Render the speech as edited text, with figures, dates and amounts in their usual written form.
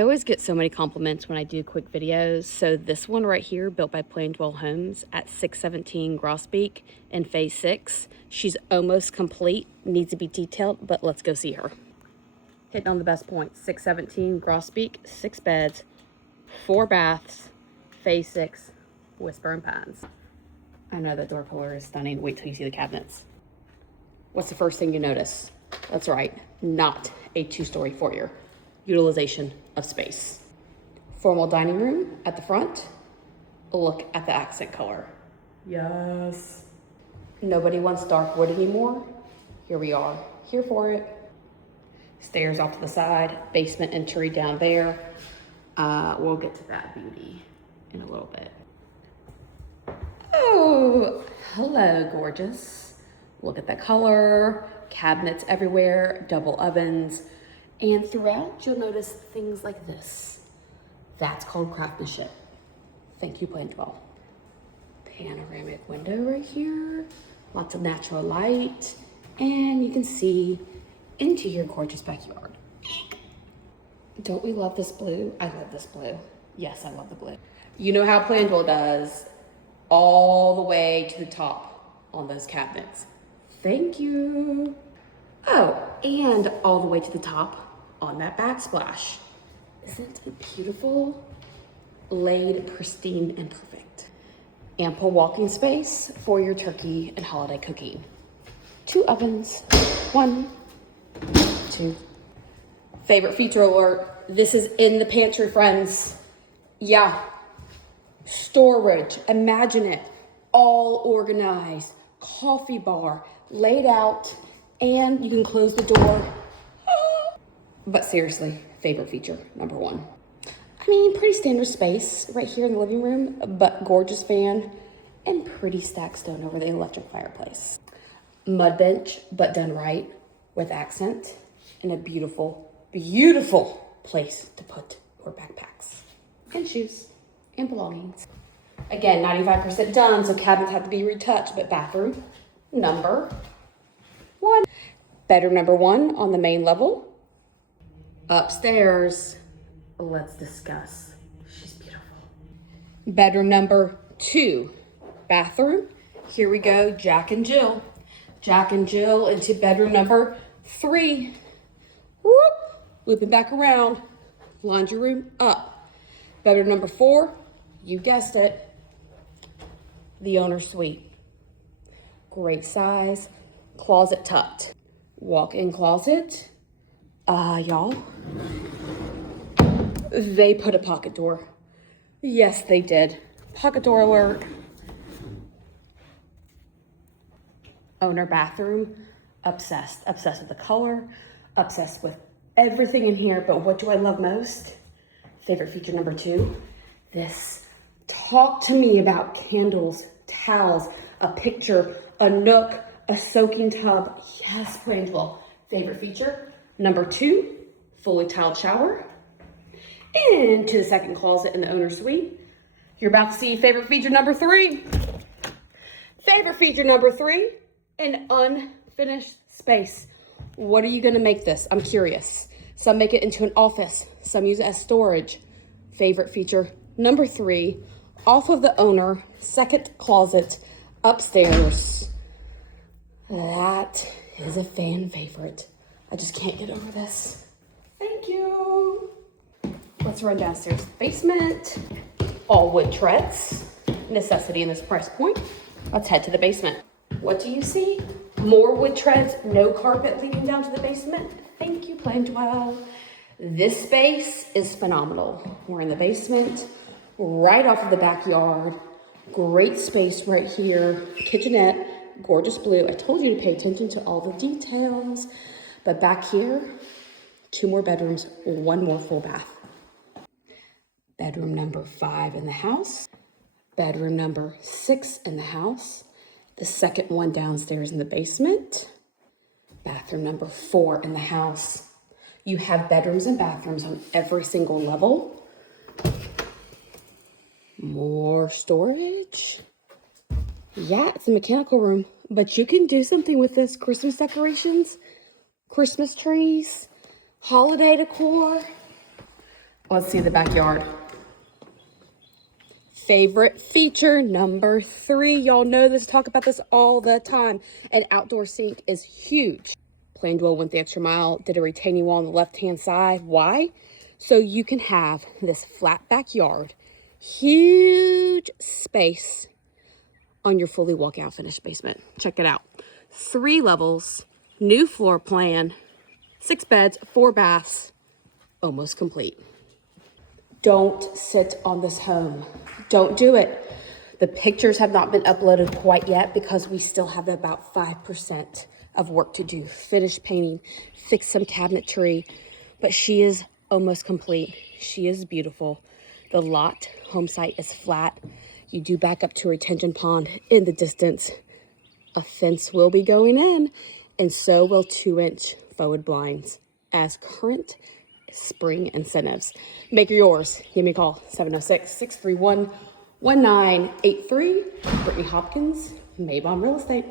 I always get so many compliments when I do quick videos. So this one right here, built by PlanDwell Homes at 617 Grosbeak in phase 6. She's almost complete, needs to be detailed, but let's go see her. Hitting on the best point, 617 Grosbeak, 6 beds, 4 baths, phase 6, Whispering Pines. I know that door color is stunning. Wait till you see the cabinets. What's the first thing you notice? That's right, not a 2-story foyer. Utilization of space. Formal dining room at the front. A look at the accent color. Yes. Nobody wants dark wood anymore. Here we are, here for it. Stairs off to the side, basement entry down there. We'll get to that beauty in a little bit. Oh, hello, gorgeous. Look at the color, cabinets everywhere, double ovens, and throughout you'll notice things like this. That's called craftsmanship. Thank you, PlanDwell. Panoramic window right here, lots of natural light, and you can see into your gorgeous backyard. Don't we love this blue? I love this blue. Yes, I love the blue. You know how PlanDwell does, all the way to the top on those cabinets. Thank you. Oh, and all the way to the top on that backsplash. Isn't it beautiful? Laid, pristine, and perfect. Ample walking space for your turkey and holiday cooking. 2 ovens, 1, 2. Favorite feature alert, this is in the pantry, friends. Yeah, storage, imagine it, all organized, coffee bar, laid out, and you can close the door. But seriously, favorite feature, number 1. I mean, pretty standard space right here in the living room, but gorgeous fan and pretty stacked stone over the electric fireplace. Mud bench, but done right with accent and a beautiful, beautiful place to put your backpacks and shoes and belongings. Again, 95% done, so cabinets have to be retouched, but bathroom number 1. Bedroom number 1 on the main level. Upstairs, let's discuss. She's beautiful. Bedroom number 2, bathroom. Here we go, Jack and Jill. Jack and Jill into bedroom number 3. Whoop, looping back around. Laundry room up. Bedroom number 4, you guessed it, the owner's suite. Great size, closet tucked. Walk-in closet. Y'all, they put a pocket door. Yes, they did. Pocket door alert. Owner bathroom, obsessed. Obsessed with the color, obsessed with everything in here, but what do I love most? Favorite feature number 2, this. Talk to me about candles, towels, a picture, a nook, a soaking tub. Yes, PlanDwell. Favorite feature number 2, fully tiled shower. Into the second closet in the owner's suite. You're about to see favorite feature number 3. Favorite feature number 3, an unfinished space. What are you gonna make this? I'm curious. Some make it into an office, some use it as storage. Favorite feature number 3, off of the owner, second closet, upstairs. That is a fan favorite. I just can't get over this. Thank you. Let's run downstairs to the basement. All wood treads, necessity in this price point. Let's head to the basement. What do you see? More wood treads, no carpet leading down to the basement. Thank you, PlanDwell. This space is phenomenal. We're in the basement, right off of the backyard. Great space right here. Kitchenette, gorgeous blue. I told you to pay attention to all the details. But back here, 2 more bedrooms, 1 more full bath. Bedroom number 5 in the house. Bedroom number 6 in the house. The second one downstairs in the basement. Bathroom number 4 in the house. You have bedrooms and bathrooms on every single level. More storage. Yeah, it's a mechanical room, but you can do something with this. Christmas decorations, Christmas trees, holiday decor. Let's see the backyard. Favorite feature number 3. Y'all know this, talk about this all the time. An outdoor sink is huge. PlanDwell went the extra mile, did a retaining wall on the left-hand side. Why? So you can have this flat backyard, huge space on your fully walkout finished basement. Check it out. 3 levels, new floor plan, 6 beds, 4 baths, almost complete. Don't sit on this home. Don't do it. The pictures have not been uploaded quite yet because we still have about 5% of work to do. Finish painting, fix some cabinetry, but she is almost complete. She is beautiful. The lot home site is flat. You do back up to a retention pond in the distance. A fence will be going in, and so will 2-inch forward blinds as current spring incentives. Make yours. Give me a call, 706-631-1983. Brittany Hopkins, Maybom Real Estate.